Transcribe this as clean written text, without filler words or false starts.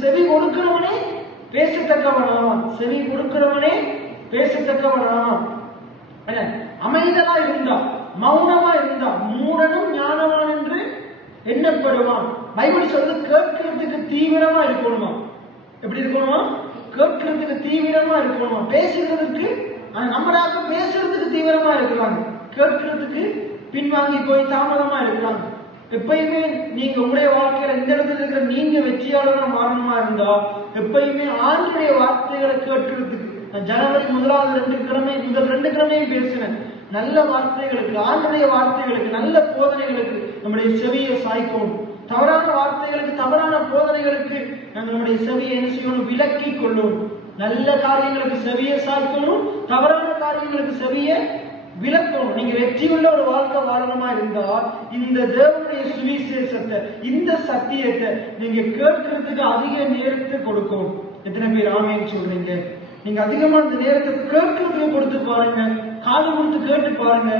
செவி கொடுக்கிறவனே பேசத்தக்கவனாம். செவி கொடுக்கிறவனே பேசத்தக்கவனாம். அமைதலா இருந்தா, மௌனமா இருந்தா மூடனும் ஞானவான் என்று எண்ணப்படுவான். பைபிள் சொல்றது கேட்கிறதுக்கு தீவிரமா இருக்கணுமா? எப்படி இருக்கணுமா? கேட்கிறதுக்கு தீவிரமா இருக்கணுமா? பேசுகிறதுக்கு நம்மளாக பேசுறதுக்கு தீவிரமா இருக்கிறாங்க, கேட்கிறதுக்கு பின்வாங்கி போய் தாமதமா இருக்கிறாங்க. எப்பயுமே நீங்க உங்களுடைய வாழ்க்கையில இந்த இடத்துல இருக்கிற நீங்க வெற்றியாளராக மாறணுமா இருந்தா எப்பயுமே ஆண்டுடைய வார்த்தைகளை கேட்கிறதுக்கு. நான் ஜனவரி முதல் 2 கிழமையும் பேசினேன். நல்ல வார்த்தைகளுக்கு, ஆண்டுடைய வார்த்தைகளுக்கு, நல்ல போதனைகளுக்கு நம்முடைய செவியை சாய்க்கணும். தவறான வார்த்தைகளுக்கு, தவறான போதனைகளுக்கு நாங்கள் நம்முடைய செவியை என்ன செய்யணும்? விலக்கி கொள்ளணும். நல்ல காரியங்களுக்கு செவியை சாய்க்கணும், தவறான காரியங்களுக்கு செவியை விலக்கணும். நீங்க வெற்றியுள்ள ஒரு வாழ்க்கை வாழணுமா இருந்தா இந்த தேவனுடைய சுவிசேஷத்தை, இந்த சத்தியத்தை நீங்க கேட்கறதுக்கு அதிக நேரத்தை கொடுக்கணும். எத்தனை பேர் ஆமேன்னு சொல்றீங்க? நீங்க அதிகமா இந்த நேரத்தை கேட்கறதுக்கு கொடுத்து பாருங்க, காது கொடுத்து கேட்டு பாருங்க.